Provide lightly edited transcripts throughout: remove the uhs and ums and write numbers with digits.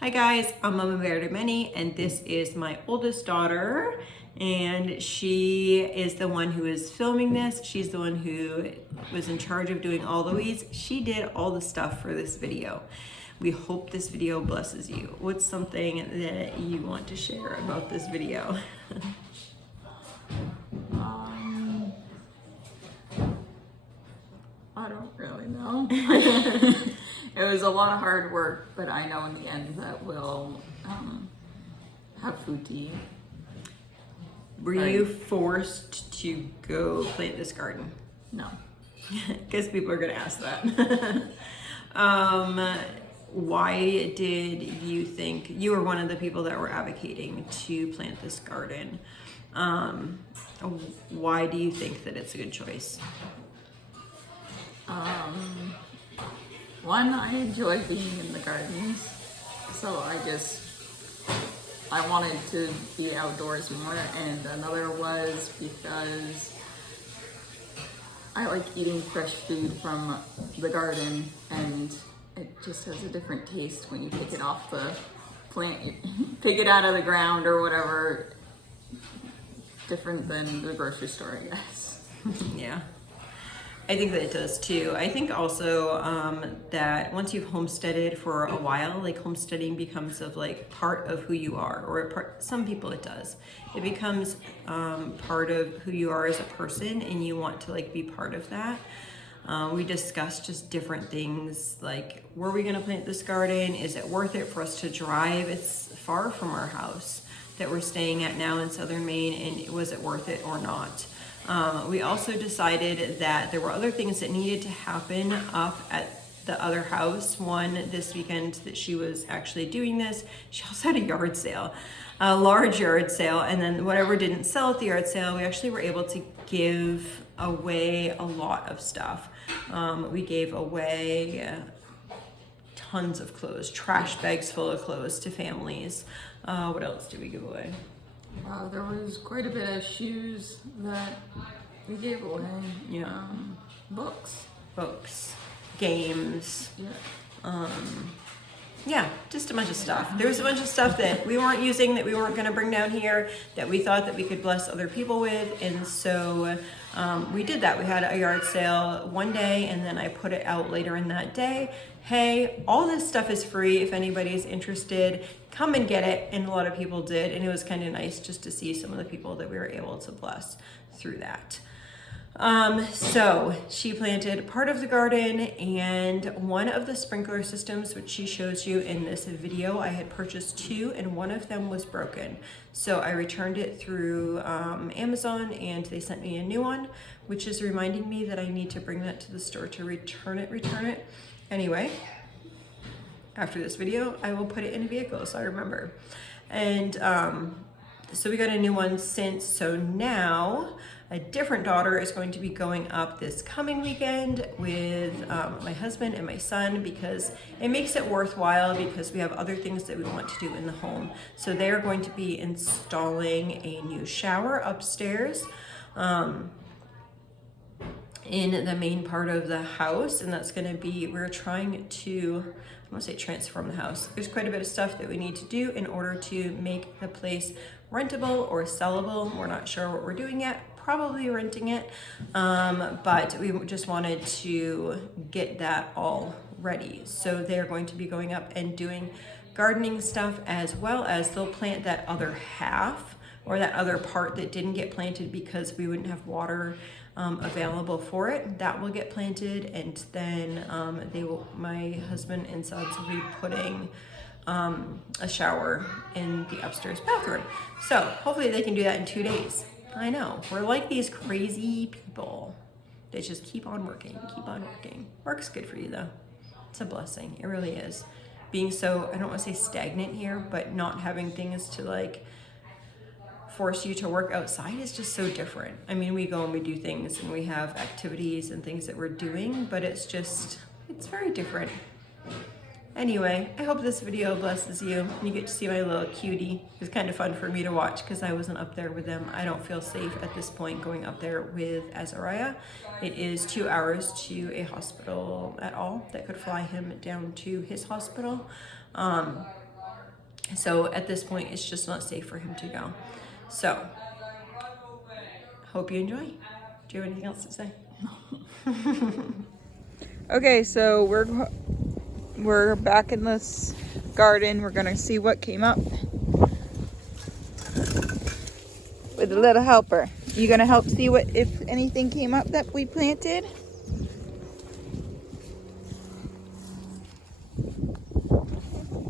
Hi guys, I'm Mama Bear de Many, and this is my oldest daughter, and she is the one who is filming this. She's the one who was in charge of doing all the weeds. She did all the stuff for this video. We hope this video blesses you. What's something that you want to share about this video? I don't really know. It was a lot of hard work, but I know in the end that we'll have food to eat. Were you forced to go plant this garden? No. Because people are going to ask that. Why did you think you were one of the people that were advocating to plant this garden? Why do you think that it's a good choice? One, I enjoy being in the gardens, so I wanted to be outdoors more, and another was because I like eating fresh food from the garden, and it just has a different taste when you pick it off the plant, you pick it out of the ground or whatever, different than the grocery store, I guess. Yeah. I think that it does too. I think also that once you've homesteaded for a while, like homesteading becomes like part of who you are, or some people it does. It becomes part of who you are as a person, and you want to like be part of that. We discussed just different things like, were we gonna plant this garden? Is it worth it for us to drive? It's far from our house that we're staying at now in Southern Maine, and was it worth it or not? We also decided that there were other things that needed to happen up at the other house. One, this weekend that she was actually doing this, she also had a yard sale, a large yard sale, and then whatever didn't sell at the yard sale, we actually were able to give away a lot of stuff. We gave away tons of clothes, trash bags full of clothes to families. What else did we give away? There was quite a bit of shoes that we gave away. Yeah. Books, games. yeah. Yeah, just a bunch of stuff. There was a bunch of stuff that we weren't using, that we weren't going to bring down here, that we thought that we could bless other people with, and so we did that. We had a yard sale one day, and then I put it out later in that day. Hey, all this stuff is free. If anybody's interested, come and get it. And a lot of people did, and it was kind of nice just to see some of the people that we were able to bless through that. So she planted part of the garden, and one of the sprinkler systems, which she shows you in this video, I had purchased two, and one of them was broken. So I returned it through Amazon, and they sent me a new one, which is reminding me that I need to bring that to the store to return it. Anyway, after this video, I will put it in a vehicle so I remember. And so we got a new one since, so now a different daughter is going to be going up this coming weekend with my husband and my son, because it makes it worthwhile, because we have other things that we want to do in the home. So they're going to be installing a new shower upstairs in the main part of the house, and that's going to be, we're trying to, I want to say transform the house. There's quite a bit of stuff that we need to do in order to make the place rentable or sellable. We're not sure what we're doing yet. Probably renting it, but we just wanted to get that all ready. So they're going to be going up and doing gardening stuff, as well as they'll plant that other half, or that other part that didn't get planted because we wouldn't have water available for it. That will get planted, and then my husband and sons will be putting a shower in the upstairs bathroom. So hopefully they can do that in 2 days. I know, we're like these crazy people that just keep on working. Work's good for you though. It's a blessing, it really is. Being so, I don't want to say stagnant here, but not having things to like force you to work outside is just so different. I mean, we go and we do things, and we have activities and things that we're doing, but it's very different. Anyway, I hope this video blesses you. You get to see my little cutie. It was kind of fun for me to watch because I wasn't up there with them. I don't feel safe at this point going up there with Azariah. It is 2 hours to a hospital at all that could fly him down to his hospital. So at this point, it's just not safe for him to go. So, hope you enjoy. Do you have anything else to say? Okay, so we're back in this garden. We're gonna see what came up with a little helper. You gonna help see what, if anything came up that we planted?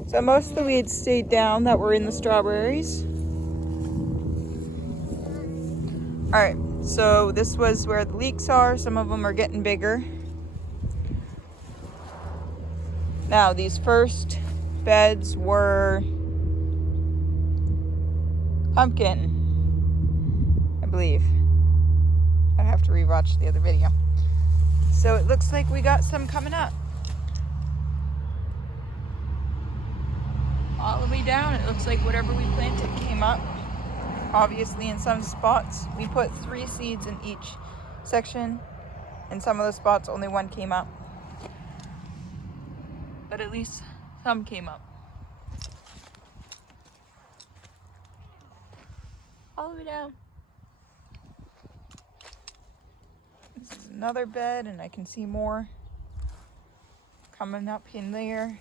So most of the weeds stayed down that were in the strawberries. All right, so this was where the leeks are. Some of them are getting bigger. Now these first beds were pumpkin, I believe. I'd have to rewatch the other video. So it looks like we got some coming up. All the way down, it looks like whatever we planted came up. Obviously in some spots, we put 3 seeds in each section. In some of the spots, only 1 came up. But at least some came up. All the way down. This is another bed, and I can see more coming up in there.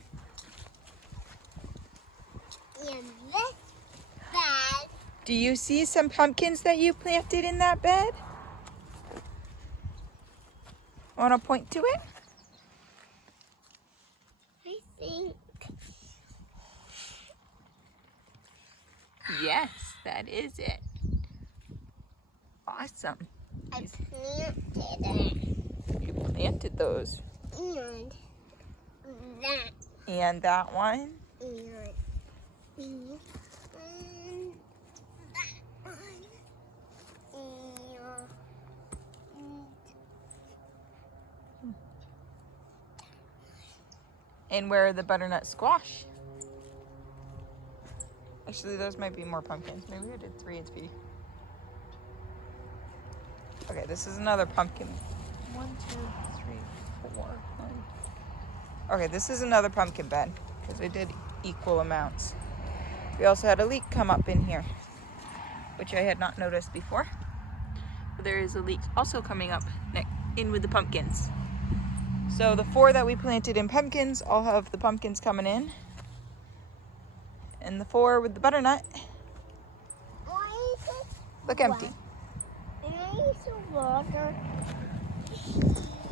In this bed. Do you see some pumpkins that you planted in that bed? Want to point to it? I think Yes, that is it. Awesome. I planted it. You planted those. And that. And that one. And that one. And where are the butternut squash? Actually, those might be more pumpkins. Maybe we did 3 and Speedy. Okay, this is another pumpkin. 1, 2, 3, 4, 5. Okay, this is another pumpkin bed because we did equal amounts. We also had a leek come up in here, which I had not noticed before. But there is a leek also coming up in with the pumpkins. So the 4 that we planted in pumpkins all have the pumpkins coming in. And the 4 with the butternut Why is it look empty. And I use the water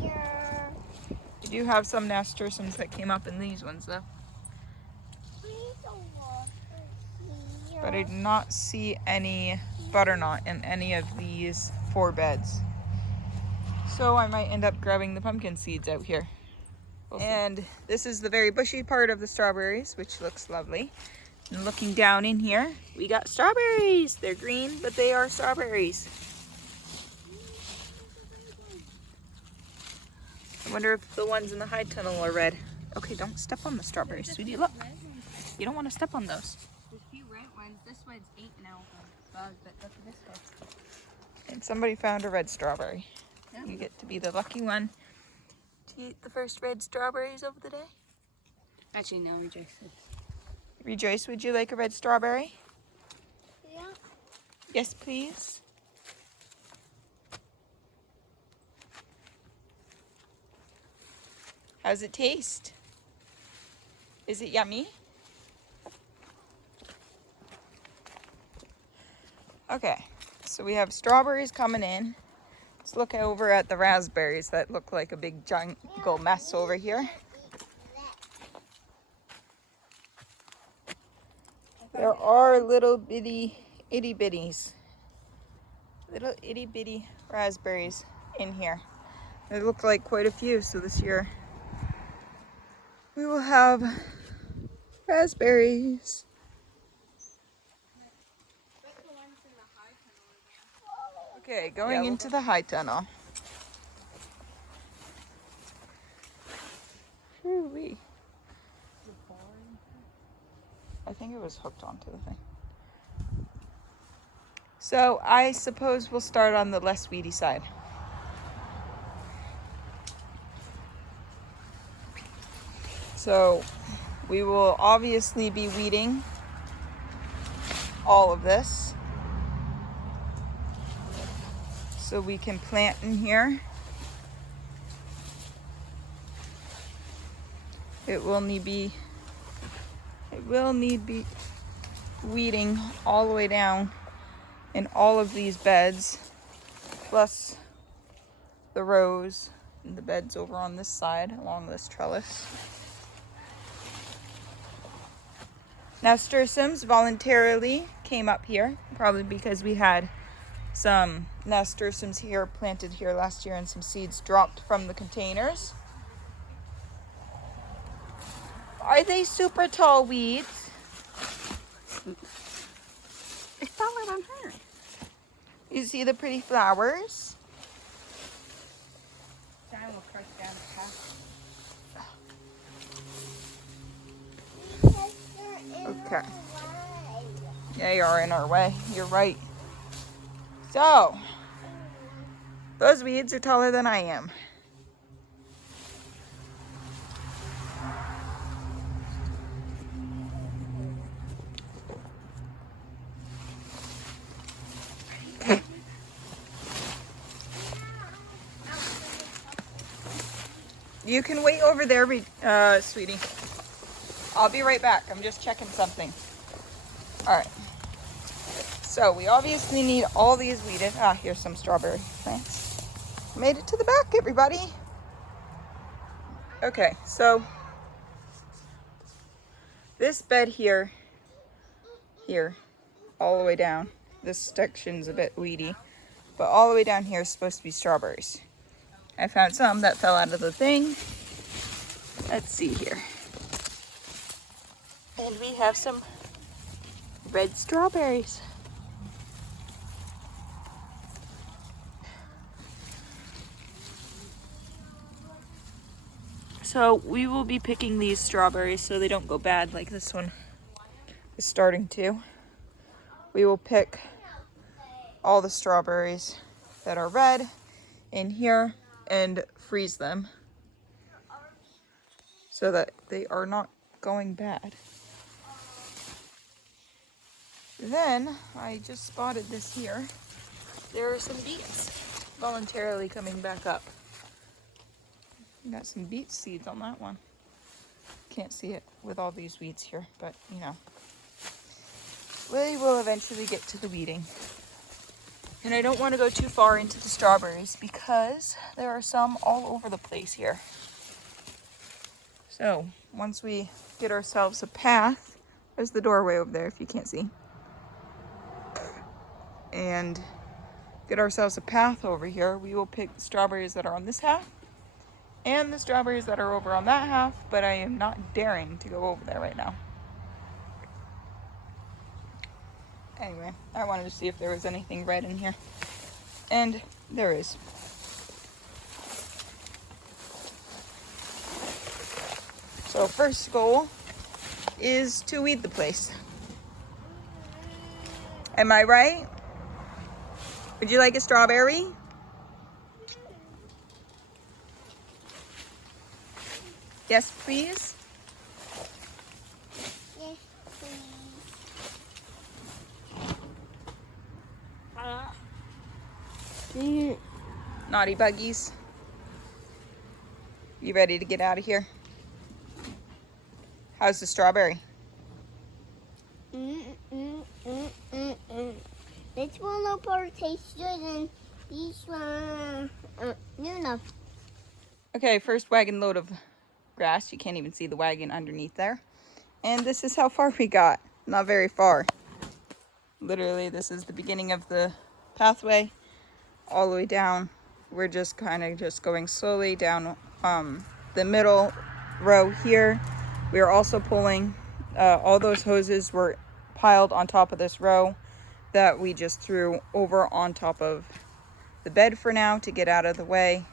here. We do have some nasturtiums that came up in these ones though. Why is the water here? But I did not see any butternut in any of these 4 beds. So I might end up grabbing the pumpkin seeds out here. And this is the very bushy part of the strawberries, which looks lovely. And looking down in here, we got strawberries. They're green, but they are strawberries. I wonder if the ones in the high tunnel are red. Okay, don't step on the strawberries, sweetie. Look. You don't want to step on those. There's a few red ones. This one's 8 now. But look at this one. And somebody found a red strawberry. You get to be the lucky one to eat the first red strawberries of the day. Actually, no, Rejoice. Rejoice, would you like a red strawberry? Yeah. Yes, please. How's it taste? Is it yummy? Okay, so we have strawberries coming in. Let's look over at the raspberries that look like a big jungle mess over here. There are little bitty itty bitties. Little itty bitty raspberries in here. They look like quite a few, so this year we will have raspberries. Okay, going into the high tunnel. Woo-wee. I think it was hooked onto the thing. So I suppose we'll start on the less weedy side. So we will obviously be weeding all of this so we can plant in here. It will need be weeding all the way down in all of these beds, plus the rows and the beds over on this side along this trellis. Nasturtiums voluntarily came up here, probably because we had some nasturtiums here planted here last year and some seeds dropped from the containers. Are they super tall weeds? It's taller than her. You see the pretty flowers? John will crush down the path. Because they're in Okay. our way. They are in our way. You're right. So, those weeds are taller than I am. You can wait over there, sweetie. I'll be right back. I'm just checking something. All right. So we obviously need all these weeded. Ah, here's some strawberry plants. Made it to the back, everybody. Okay, so this bed here, all the way down. This section's a bit weedy, but all the way down here is supposed to be strawberries. I found some that fell out of the thing. Let's see here. And we have some red strawberries. So we will be picking these strawberries so they don't go bad like this one is starting to. We will pick all the strawberries that are red in here and freeze them so that they are not going bad. Then I just spotted this here. There are some beets voluntarily coming back up. Got some beet seeds on that one. Can't see it with all these weeds here, but you know. We will eventually get to the weeding. And I don't want to go too far into the strawberries because there are some all over the place here. So once we get ourselves a path, there's the doorway over there if you can't see. And get ourselves a path over here, we will pick the strawberries that are on this half and the strawberries that are over on that half, but I am not daring to go over there right now. Anyway, I wanted to see if there was anything red in here. And there is. So first goal is to weed the place. Am I right? Would you like a strawberry? Yes, please. Yes, please. Naughty buggies. You ready to get out of here? How's the strawberry? This one will probably taste good and this one, new enough. Okay, first wagon load of grass. You can't even see the wagon underneath there. And this is how far we got. Not very far. Literally, this is the beginning of the pathway all the way down. We're just kind of just going slowly down the middle row here. We are also pulling, all those hoses were piled on top of this row that we just threw over on top of the bed for now to get out of the way.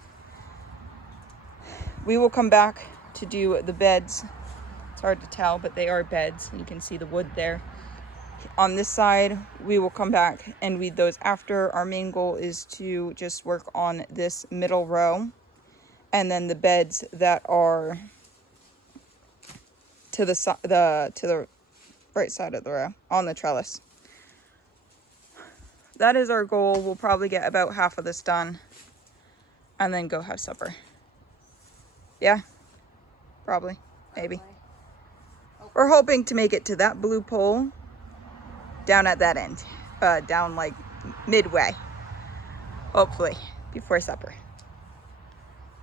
We will come back to do the beds. It's hard to tell, but they are beds. You can see the wood there. On this side, we will come back and weed those after. Our main goal is to just work on this middle row and then the beds that are to the right side of the row on the trellis. that is our goal. We'll probably get about half of this done and then go have supper. Yeah, probably, maybe. We're hoping to make it to that blue pole down at that end, down like midway, hopefully, before supper.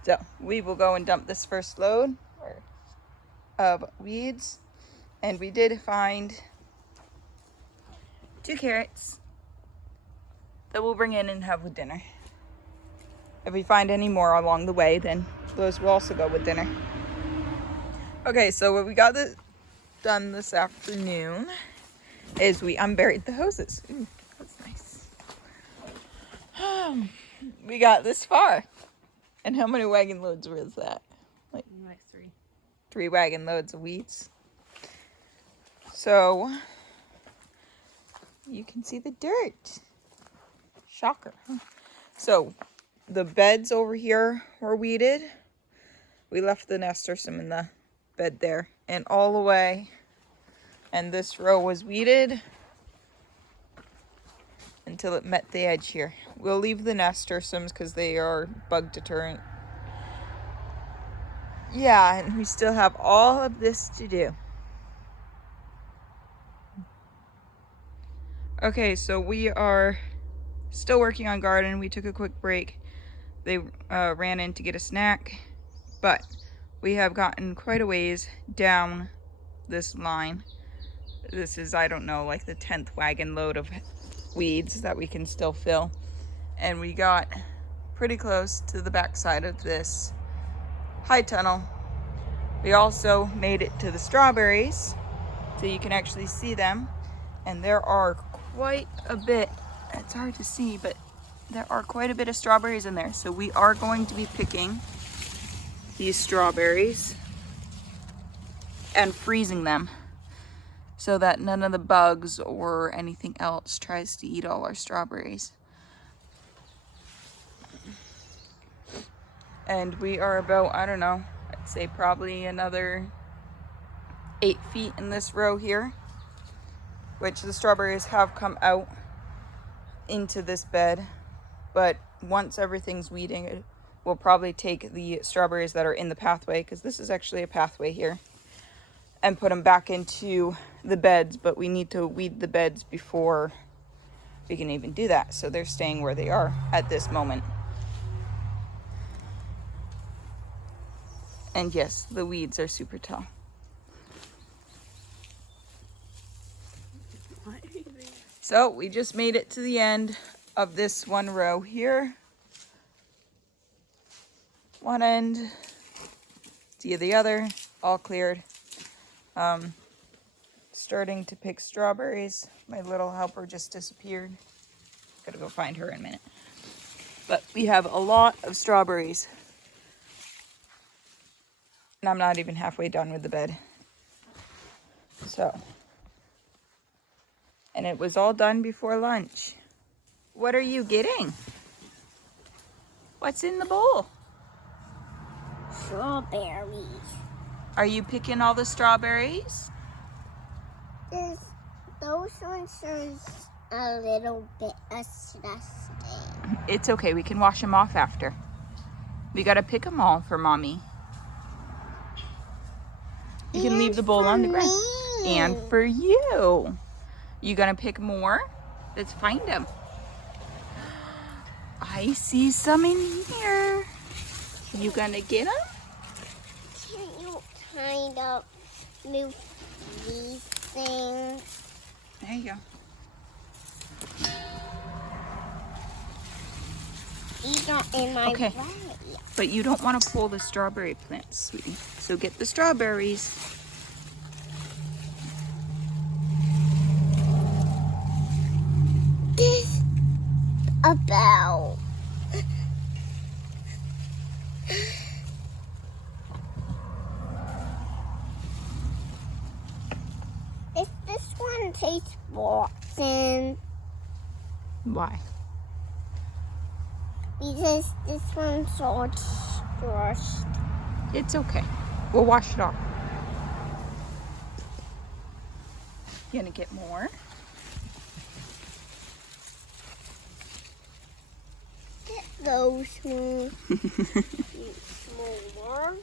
So we will go and dump this first load of weeds. And we did find 2 carrots that we'll bring in and have with dinner. If we find any more along the way, then those will also go with dinner. Okay, so what we got done this afternoon is we unburied the hoses. Ooh, that's nice. We got this far. And how many wagon loads was that? Like 3. 3 wagon loads of weeds. So you can see the dirt. Shocker. So the beds over here were weeded. We left the nasturtium in the bed there and all the way. And this row was weeded until it met the edge here. We'll leave the nasturtiums because they are bug deterrent. Yeah, and we still have all of this to do. Okay, so we are still working on garden. We took a quick break. They ran in to get a snack, but we have gotten quite a ways down this line. This is, I don't know, like the 10th wagon load of weeds that we can still fill. And we got pretty close to the backside of this high tunnel. We also made it to the strawberries, so you can actually see them. And there are quite a bit, it's hard to see, but there are quite a bit of strawberries in there. So we are going to be picking these strawberries and freezing them so that none of the bugs or anything else tries to eat all our strawberries. And we are about, I don't know, I'd say probably another 8 feet in this row here, which the strawberries have come out into this bed. But once everything's weeding, we'll probably take the strawberries that are in the pathway, because this is actually a pathway here, and put them back into the beds. But we need to weed the beds before we can even do that. So they're staying where they are at this moment. And yes, the weeds are super tall. So we just made it to the end of this one row here. One end, see the other, all cleared. Starting to pick strawberries. My little helper just disappeared. Gotta go find her in a minute. But we have a lot of strawberries. And I'm not even halfway done with the bed. So. And it was all done before lunch. What are you getting? What's in the bowl? Strawberries. Are you picking all the strawberries? Those ones are a little bit disgusting. It's okay, we can wash them off after. We gotta pick them all for mommy. You can leave the bowl on the ground. And for you. You gonna pick more? Let's find them. I see some in here. You gonna get them? Can you kind of move these things? There you go. These are in my Okay. way. But you don't want to pull the strawberry plants, sweetie. So get the strawberries. This about. Is this one taste rotten? Why? Because this one's all crushed. It's okay. We'll wash it off. You gonna get more? so small. Smaller.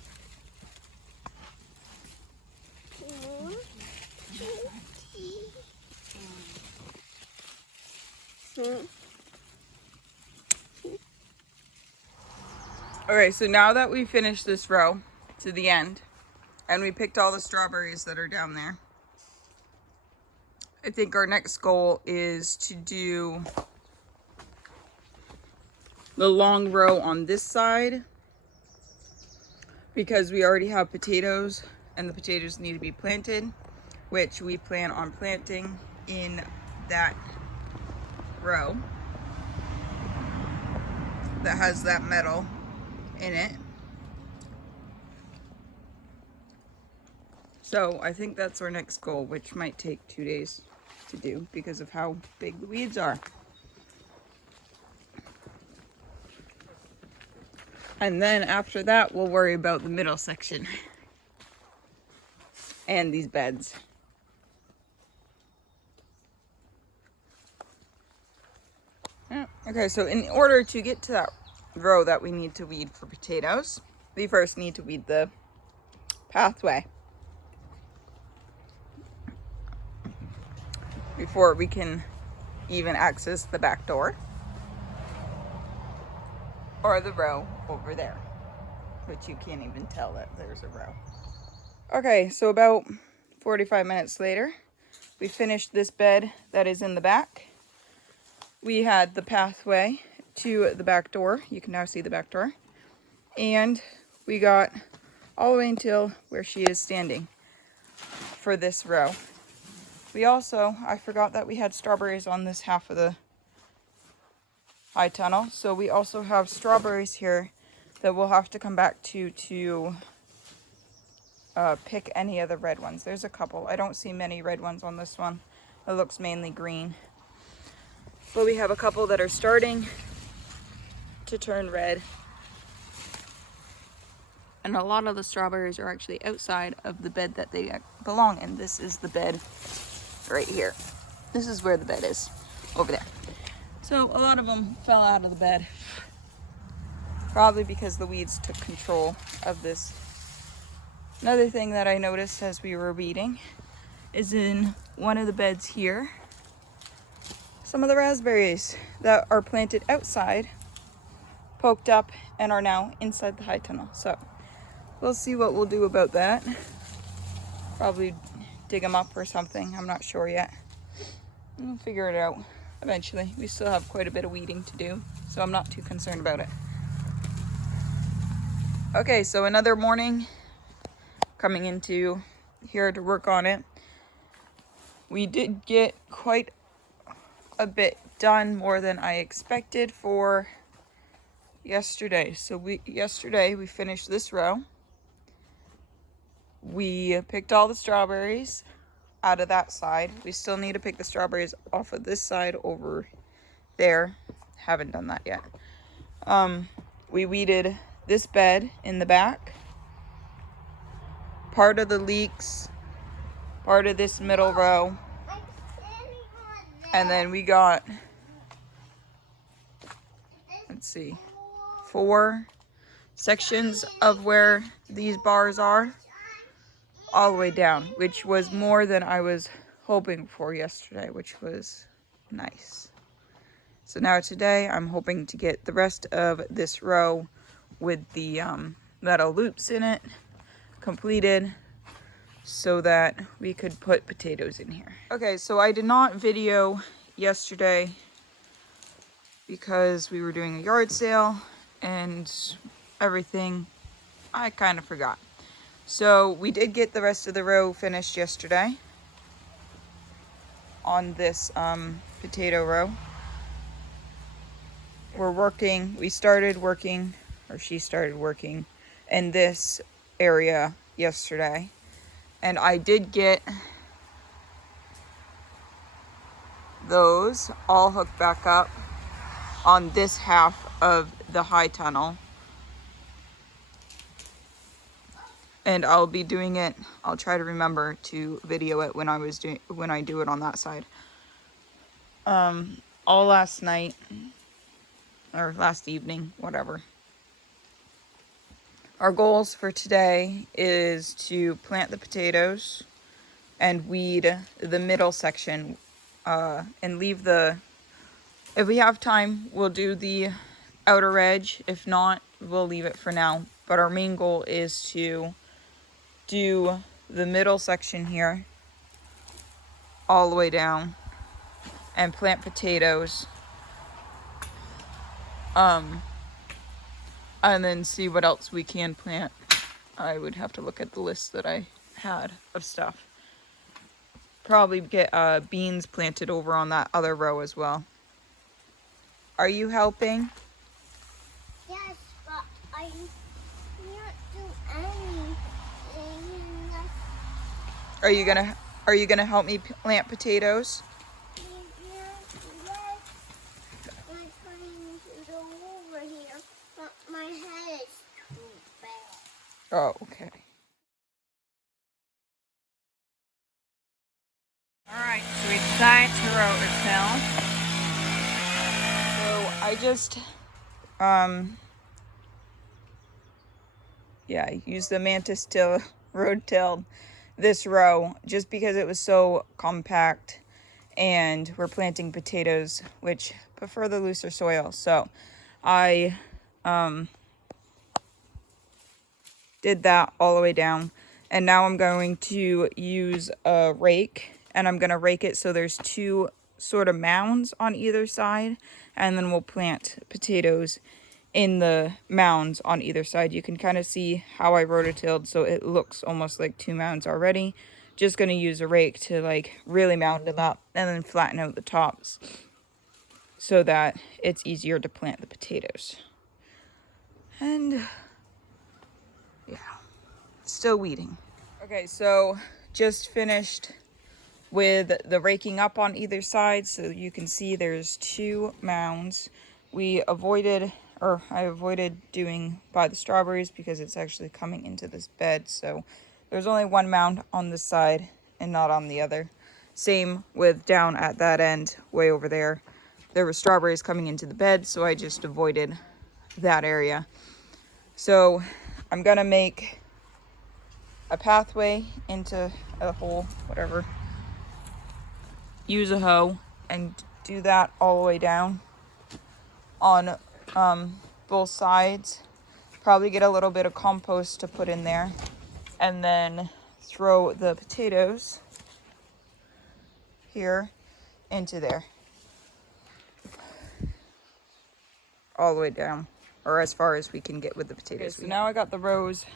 Okay, so now that we finished this row to the end, and we picked all the strawberries that are down there, I think our next goal is to do the long row on this side, because we already have potatoes and the potatoes need to be planted, which we plan on planting in that row that has that metal in it. So I think that's our next goal, which might take 2 days to do because of how big the weeds are. And then after that, we'll worry about the middle section and these beds. Yeah. Okay, so in order to get to that row that we need to weed for potatoes, we first need to weed the pathway before we can even access the back door or the row over there, which you can't even tell that there's a row. Okay, so about 45 minutes later, we finished this bed that is in the back. We had the pathway to the back door. You can now see the back door. And we got all the way until where she is standing for this row. We also, I forgot that we had strawberries on this half of the high tunnel. So we also have strawberries here that we'll have to come back to pick any of the red ones. There's a couple. I don't see many red ones on this one. It looks mainly green. But we have a couple that are starting to turn red. And a lot of the strawberries are actually outside of the bed that they belong in. This is the bed right here. This is where the bed is, over there. So a lot of them fell out of the bed. Probably because the weeds took control of this. Another thing that I noticed as we were weeding is in one of the beds here, some of the raspberries that are planted outside poked up and are now inside the high tunnel. So we'll see what we'll do about that. Probably dig them up or something. I'm not sure yet. We'll figure it out eventually. We still have quite a bit of weeding to do, so I'm not too concerned about it. Okay, so another morning coming into here to work on it. We did get quite a bit done, more than I expected for yesterday. So yesterday we finished this row. We picked all the strawberries out of that side. We still need to pick the strawberries off of this side over there. Haven't done that yet. We weeded this bed in the back, part of the leeks, part of this middle row, and then we got, let's see, 4 sections of where these bars are all the way down, which was more than I was hoping for yesterday, which was nice. So now today I'm hoping to get the rest of this row with the metal loops in it completed so that we could put potatoes in here. Okay, so I did not video yesterday because we were doing a yard sale and everything. I kind of forgot. So we did get the rest of the row finished yesterday on this potato row. We started working, or she started working in this area yesterday. And I did get those all hooked back up on this half of the high tunnel. And I'll be doing it, I'll try to remember to video it when I do it on that side. All last night or last evening, whatever. Our goals for today is to plant the potatoes and weed the middle section, and leave the, if we have time, we'll do the outer edge. If not, we'll leave it for now. But our main goal is to do the middle section here all the way down and plant potatoes. And then see what else we can plant. I would have to look at the list that I had of stuff. Probably get beans planted over on that other row as well. Are you helping? Yes, but I can't do anything. Are you gonna help me plant potatoes? Yes, I'm trying to go over here, but my head is too bad. Oh, okay. Alright, so we decided to rototill. So I just I used the mantis till road-tilled this row just because it was so compact, and we're planting potatoes which prefer the looser soil. So I did that all the way down, and now I'm going to use a rake, and I'm going to rake it so there's two sort of mounds on either side, and then we'll plant potatoes in the mounds on either side. You can kind of see how I rototilled, so it looks almost like two mounds already. Just going to use a rake to like really mound them up and then flatten out the tops so that it's easier to plant the potatoes. And yeah, still weeding. Okay, so just finished with the raking up on either side, so you can see there's two mounds. I avoided doing by the strawberries because it's actually coming into this bed, so there's only one mound on this side and not on the other. Same with down at that end, way over there. There were strawberries coming into the bed, so I just avoided that area. So I'm gonna make a pathway into a hole, whatever. Use a hoe and do that all the way down on both sides. Probably get a little bit of compost to put in there, and then throw the potatoes here into there, all the way down, or as far as we can get with the potatoes. Okay, so now I got the rows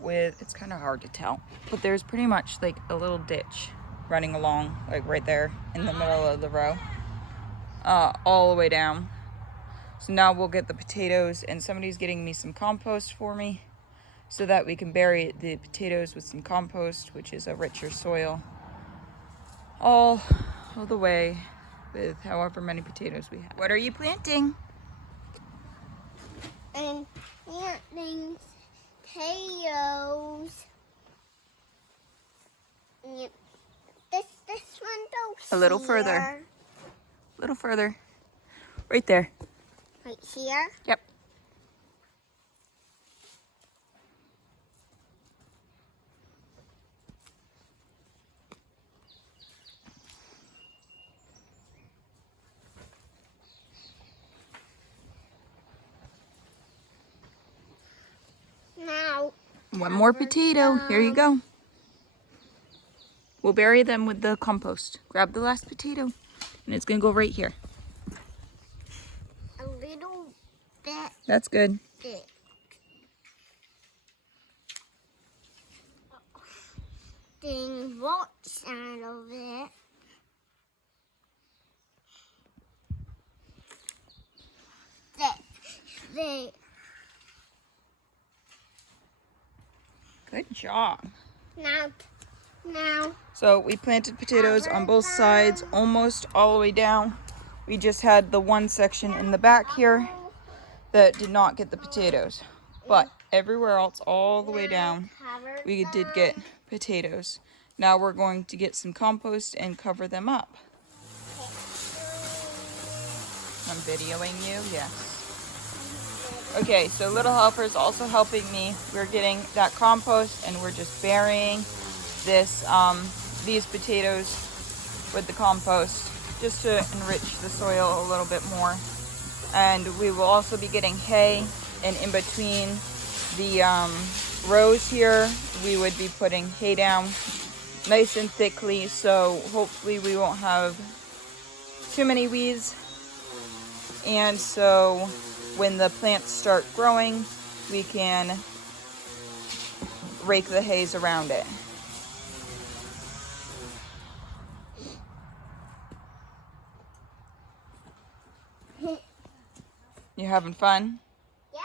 with, it's kind of hard to tell, but there's pretty much like a little ditch running along, like right there in the middle of the row, all the way down. So now we'll get the potatoes, and somebody's getting me some compost for me so that we can bury the potatoes with some compost, which is a richer soil, all the way with however many potatoes we have. What are you planting? And planting potatoes. Yep. This one goes A little here. further. A little further. Right there. Right here. Yep. Now. One more potato. Here you go. We'll bury them with the compost. Grab the last potato, and it's gonna go right here. A little bit That's good. thick. Getting rocks out of it. There. Good job. Now. So we planted potatoes on both sides, almost all the way down. We just had the one section in the back here that did not get the potatoes. But everywhere else, all the way down, we did get potatoes. Now we're going to get some compost and cover them up. I'm videoing you, yes. Okay, so Little Helper is also helping me. We're getting that compost and we're just burying this, these potatoes with the compost just to enrich the soil a little bit more. And we will also be getting hay, and in between the rows here, we would be putting hay down nice and thickly, so hopefully we won't have too many weeds. And so when the plants start growing, we can rake the hays around it. You having fun? Yeah.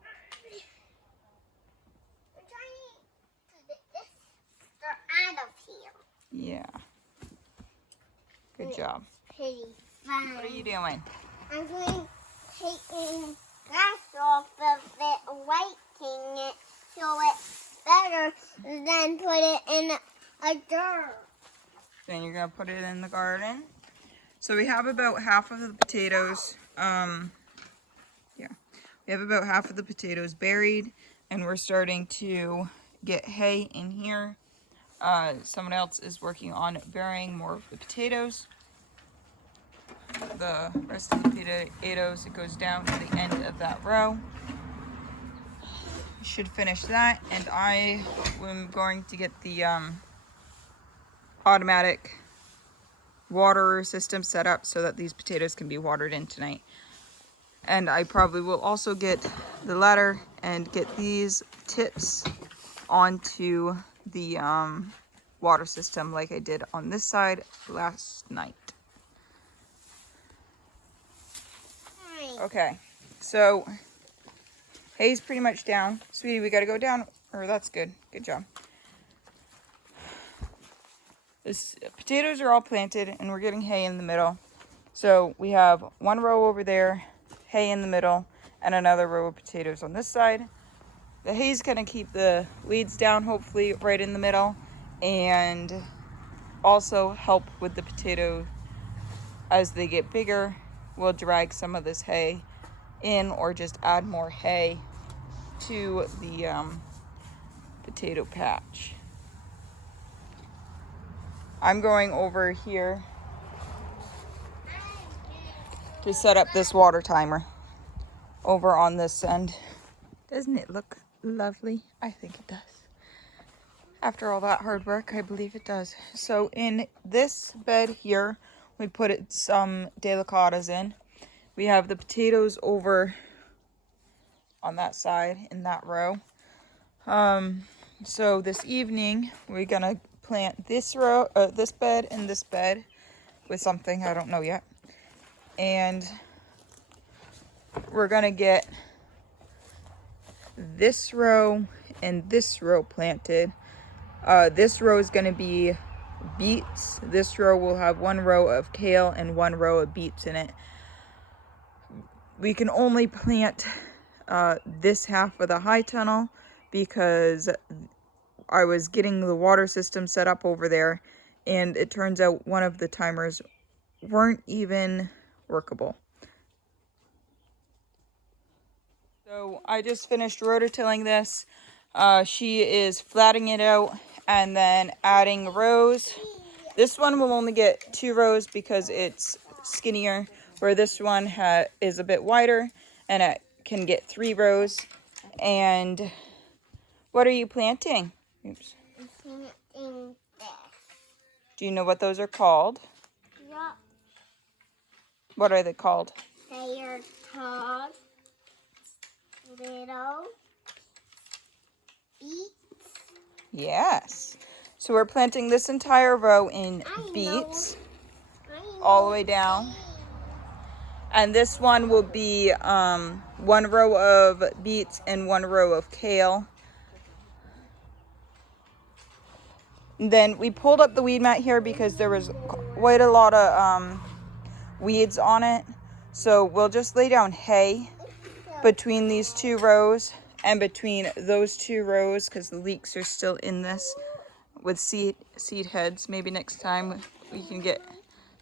I'm trying to get this stuff out of here. Yeah. Good job. Pretty fun. What are you doing? I'm going taking grass off of it, wiping it so it's better than put it in a dirt. Then you're gonna put it in the garden. So we have about half of the potatoes, we have about half of the potatoes buried, and we're starting to get hay in here. Someone else is working on burying more of the potatoes. The rest of the potatoes, it goes down to the end of that row. Should finish that, and I am going to get the automatic water system set up so that these potatoes can be watered in tonight. And I probably will also get the ladder and get these tips onto the water system like I did on this side last night. Okay, so hay's pretty much down. Sweetie, we gotta go down. Or that's good. Good job. Potatoes are all planted and we're getting hay in the middle. So we have one row over there, hay in the middle, and another row of potatoes on this side. The hay's gonna keep the weeds down, hopefully right in the middle, and also help with the potato as they get bigger. We'll drag some of this hay in or just add more hay to the potato patch. I'm going over here to set up this water timer over on this end. Doesn't it look lovely? I think it does. After all that hard work, I believe it does. So in this bed here, we put some delicatas in. We have the potatoes over on that side in that row. So this evening, we're gonna plant this row, this bed and this bed with something, I don't know yet. And we're gonna get this row and this row planted. This row is gonna be beets. This row will have one row of kale and one row of beets in it. We can only plant this half of the high tunnel because I was getting the water system set up over there, and it turns out one of the timers weren't even workable. So I just finished rototilling this. She is flattening it out and then adding rows. This one will only get 2 rows because it's skinnier, where this one is a bit wider and it can get 3 rows. And what are you planting? Oops. I'm planting this. Do you know what those are called? Yup. What are they called? They are called little beets. Yes. So we're planting this entire row in beets all the way down. And this one will be 1 row of beets and 1 row of kale. And then we pulled up the weed mat here because there was quite a lot of weeds on it. So we'll just lay down hay between these 2 rows and between those 2 rows because the leeks are still in this with seed heads. Maybe next time we can get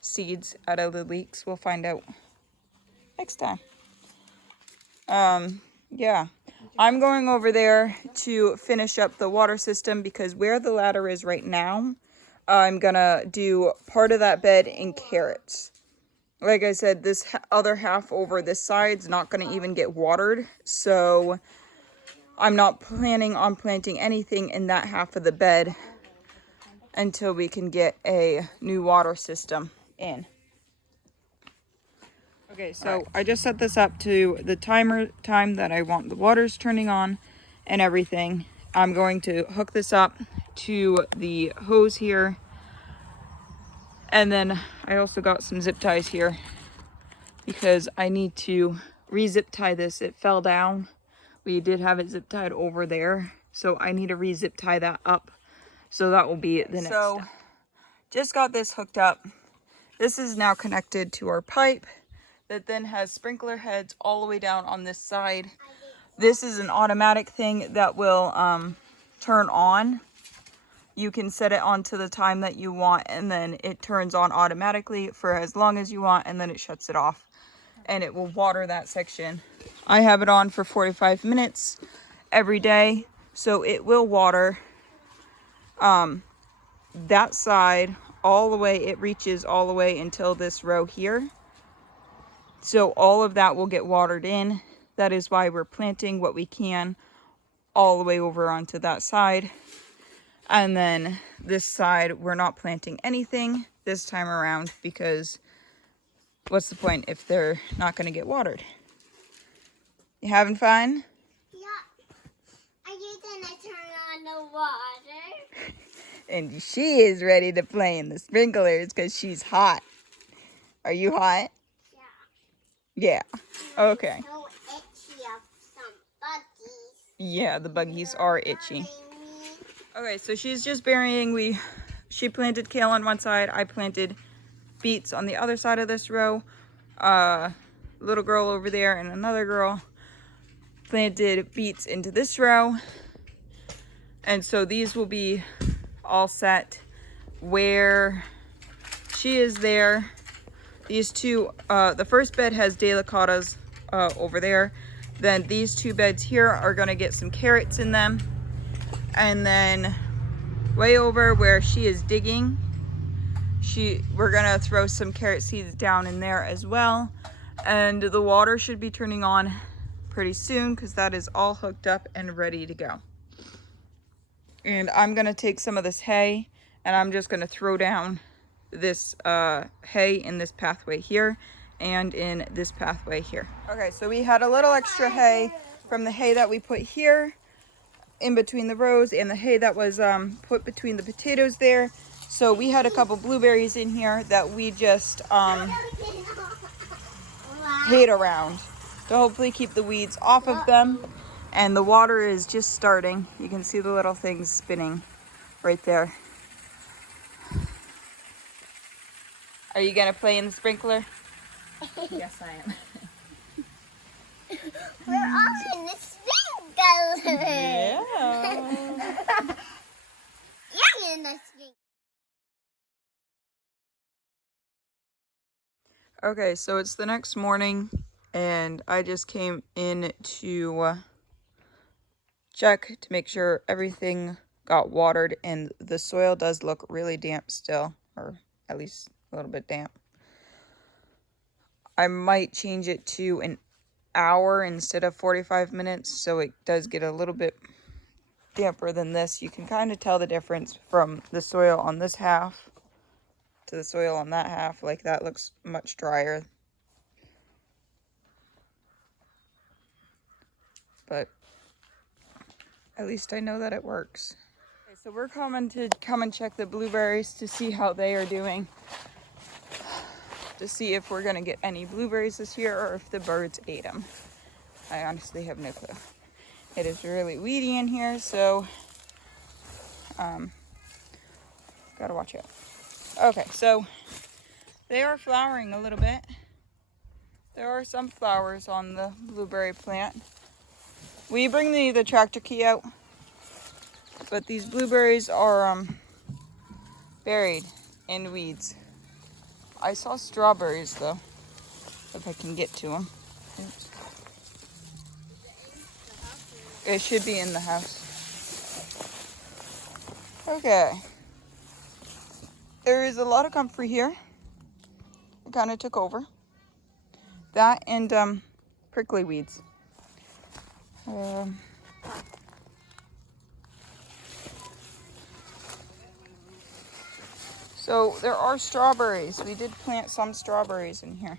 seeds out of the leeks. We'll find out next time. Yeah, I'm going over there to finish up the water system because where the ladder is right now, I'm gonna do part of that bed in carrots. Like I said, this other half over this side's not gonna even get watered, so I'm not planning on planting anything in that half of the bed until we can get a new water system in. Okay, so I just set this up to the time that I want the waters turning on and everything. I'm going to hook this up to the hose here. And then I also got some zip ties here because I need to re-zip tie this. It fell down. We did have it zip tied over there, so I need to re-zip tie that up. So that will be the next step. Just got this hooked up. This is now connected to our pipe that then has sprinkler heads all the way down on this side. This is an automatic thing that will turn on. You can set it on to the time that you want, and then it turns on automatically for as long as you want, and then it shuts it off. And it will water that section. I have it on for 45 minutes every day, so it will water that side all the way. It reaches all the way until this row here. So all of that will get watered in. That is why we're planting what we can all the way over onto that side. And then this side, we're not planting anything this time around because what's the point if they're not going to get watered? You having fun? Yeah. Are you gonna turn on the water? And she is ready to play in the sprinklers because she's hot. Are you hot? Yeah. Okay. So itchy of some buggies. Yeah, the buggies are itchy. Okay, so she's just burying. She planted kale on one side. I planted beets on the other side of this row. Little girl over there and another girl planted beets into this row. And so these will be all set where she is there. These two, the first bed has delicatas over there. Then these two beds here are gonna get some carrots in them. And then way over where she is digging, we're gonna throw some carrot seeds down in there as well. And the water should be turning on pretty soon because that is all hooked up and ready to go. And I'm gonna take some of this hay and I'm just gonna throw down this hay in this pathway here and in this pathway here. Okay, so we had a little extra hay from the hay that we put here in between the rows and the hay that was put between the potatoes there. So we had a couple blueberries in here that we just hayed around to hopefully keep the weeds off of them. And the water is just starting. You can see the little things spinning right there. Are you gonna play in the sprinkler? Yes, I am. We're all in the sprinkler. Yeah. You're in the sprinkler. Okay, so it's the next morning and I just came in to check to make sure everything got watered, and the soil does look really damp still, or at least a little bit damp. I might change it to an hour instead of 45 minutes so it does get a little bit damper than this. You can kind of tell the difference from the soil on this half to the soil on that half. Like that looks much drier. But at least I know that it works. Okay, so we're coming to come and check the blueberries to see how they are doing. To see if we're gonna get any blueberries this year or if the birds ate them. I honestly have no clue. It is really weedy in here, so gotta watch out. Okay, so they are flowering a little bit. There are some flowers on the blueberry plant. Will you bring the tractor key out? But these blueberries are buried in weeds I saw strawberries though, if I can get to them. It should be in the house. Okay. There is a lot of comfrey here. It kind of took over. That and prickly weeds. So there are strawberries. We did plant some strawberries in here.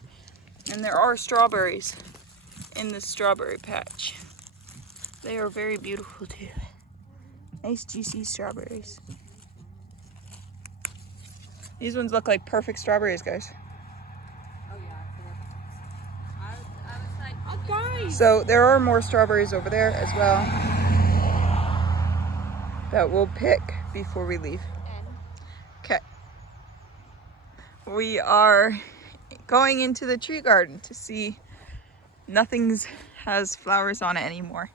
And there are strawberries in this strawberry patch. They are very beautiful too. Nice juicy strawberries. These ones look like perfect strawberries, guys. Oh yeah, I was like, oh guys. So there are more strawberries over there as well that we'll pick before we leave. Okay. We are going into the tree garden to see nothing has flowers on it anymore.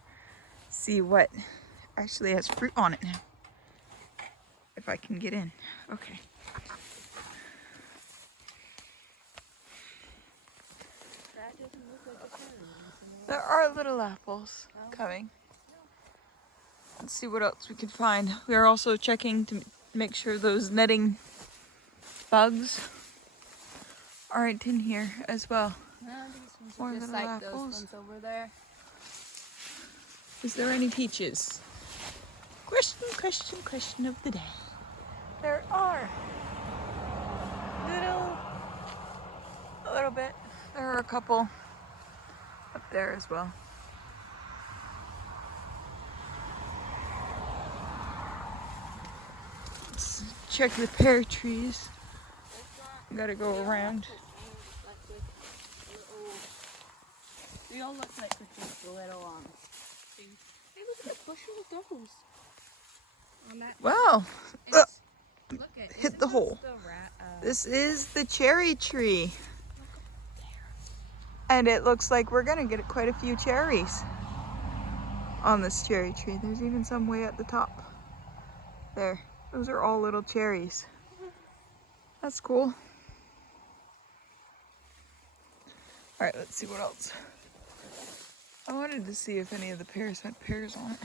See what actually has fruit on it now. If I can get in. Okay. There are little apples coming. Let's see what else we can find. We are also checking to make sure those netting bugs aren't in here as well. No, these More ones are just little like those apples. ones over there. Is there any peaches? Question of the day. There are. A little bit. There are a couple up there as well. Let's check the pear trees. Gotta go around. They all look like they're just little things. Hey, look at the bushel of those. On that. Wow. It's, look at Hit the hole. This is the cherry tree. And it looks like we're gonna get quite a few cherries on this cherry tree. There's even some way at the top. There. Those are all little cherries. That's cool. Alright, let's see what else. I wanted to see if any of the pears had pears on it.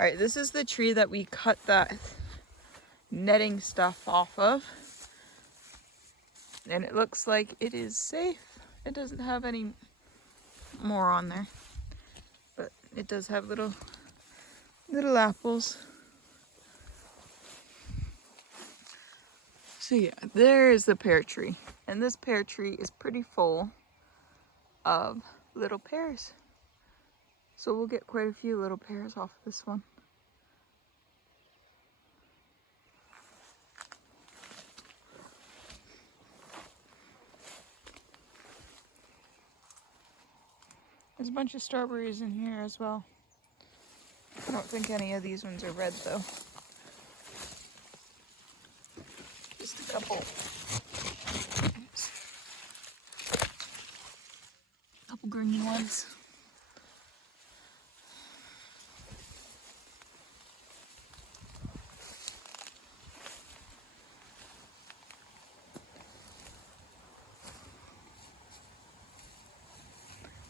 Alright, this is the tree that we cut that netting stuff off of. And it looks like it is safe. It doesn't have any more on there. But it does have little apples. So yeah, there's the pear tree. And this pear tree is pretty full of little pears. So we'll get quite a few little pears off of this one. There's a bunch of strawberries in here as well. I don't think any of these ones are red though. Just a couple. Couple green ones.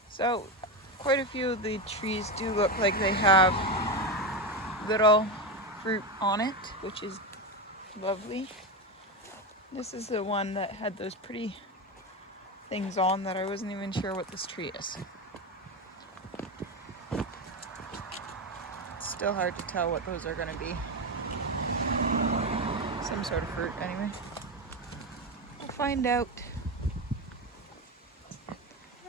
So, quite a few of the trees do look like they have little fruit on it, which is lovely. This is the one that had those pretty things on that I wasn't even sure what this tree is. It's still hard to tell what those are going to be. Some sort of fruit, anyway. We'll find out.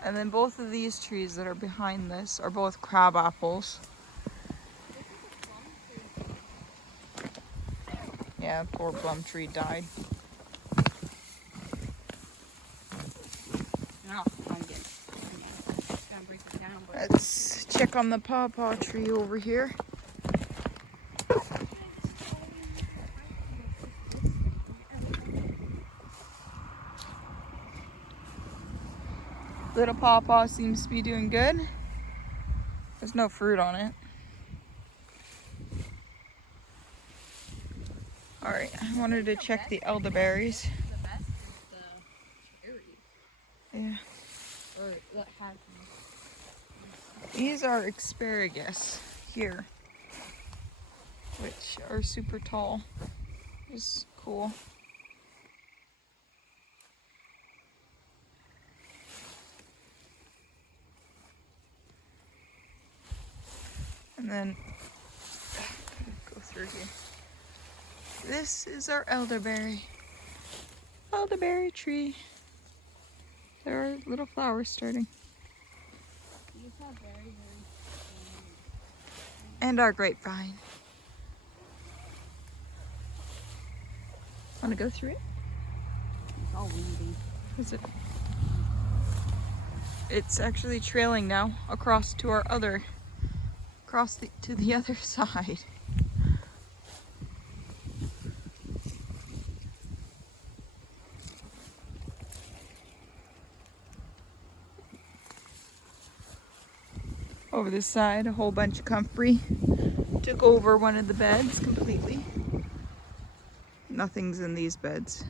And then both of these trees that are behind this are both crab apples. Yeah, poor plum tree died. No, I'm getting. Gotta break it down, but Let's check on the pawpaw tree over here. Little pawpaw seems to be doing good. There's no fruit on it. All right, I wanted to check the elderberries. The best is the cherries. Yeah. Or what has them. These are asparagus here, which are super tall. Is cool. And then go through here. This is our elderberry tree. There are little flowers starting. These have very And our grapevine. Want to go through it? it's all weedy. Is it? It's actually trailing now across to our other, to the other side. Over this side, a whole bunch of comfrey. Took over one of the beds completely. Nothing's in these beds.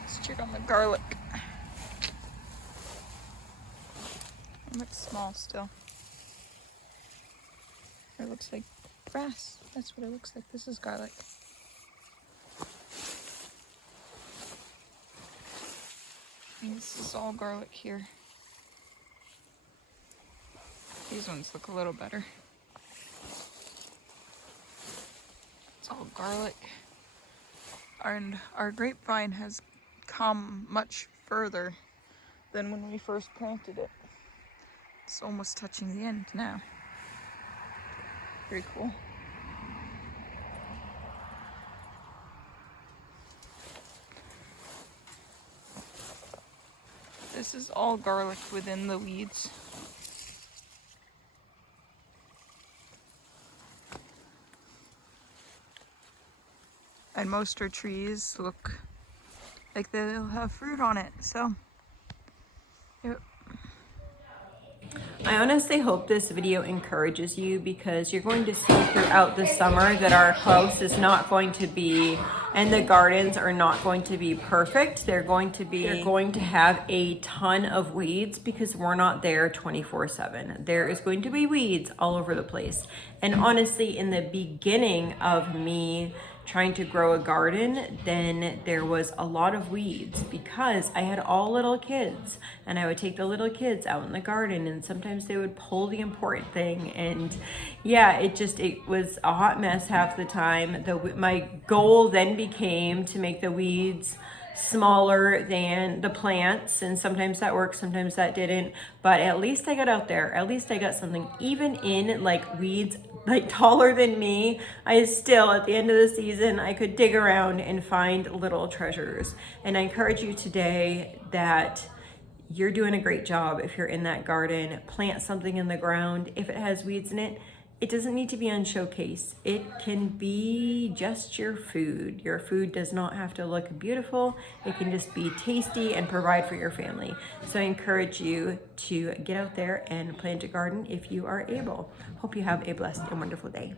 Let's check on the garlic. It looks small still. It looks like grass. That's what it looks like. This is garlic. And this is all garlic here. These ones look a little better. It's all garlic. And our grapevine has come much further than when we first planted it. It's almost touching the end now. Very cool. This is all garlic within the weeds. And most our trees look like they'll have fruit on it, so. Yep. I honestly hope this video encourages you, because you're going to see throughout the summer that our house is not going to be, and the gardens are not going to be perfect. They're going to have a ton of weeds because we're not there 24/7. There is going to be weeds all over the place. And honestly, in the beginning of me trying to grow a garden, then there was a lot of weeds because I had all little kids, and I would take the little kids out in the garden, and sometimes they would pull the important thing, and yeah, it was a hot mess half the time. My goal then became to make the weeds smaller than the plants, and sometimes that worked, sometimes that didn't, but at least I got out there. At least I got something. Even in like weeds like taller than me, I still, at the end of the season, I could dig around and find little treasures. And I encourage you today that you're doing a great job. If you're in that garden, plant something in the ground. If it has weeds in it, it doesn't need to be on showcase. It can be just your food. Your food does not have to look beautiful. It can just be tasty and provide for your family. So I encourage you to get out there and plant a garden if you are able. Hope you have a blessed and wonderful day.